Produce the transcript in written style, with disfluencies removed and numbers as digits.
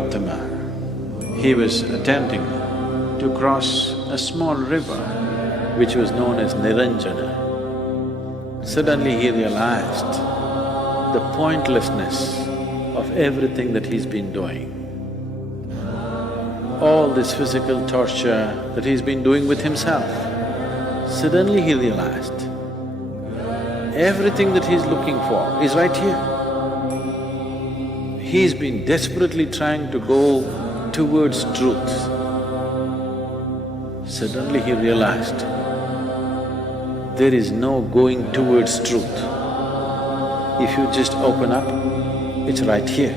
Gautama, he was attempting to cross a small river which was known as Niranjana. Suddenly he realized the pointlessness of everything that he's been doing. All this physical torture that he's been doing with himself. Suddenly he realized everything that he's looking for is right here. He's been desperately trying to go towards truth. Suddenly he realized there is no going towards truth. If you just open up, it's right here.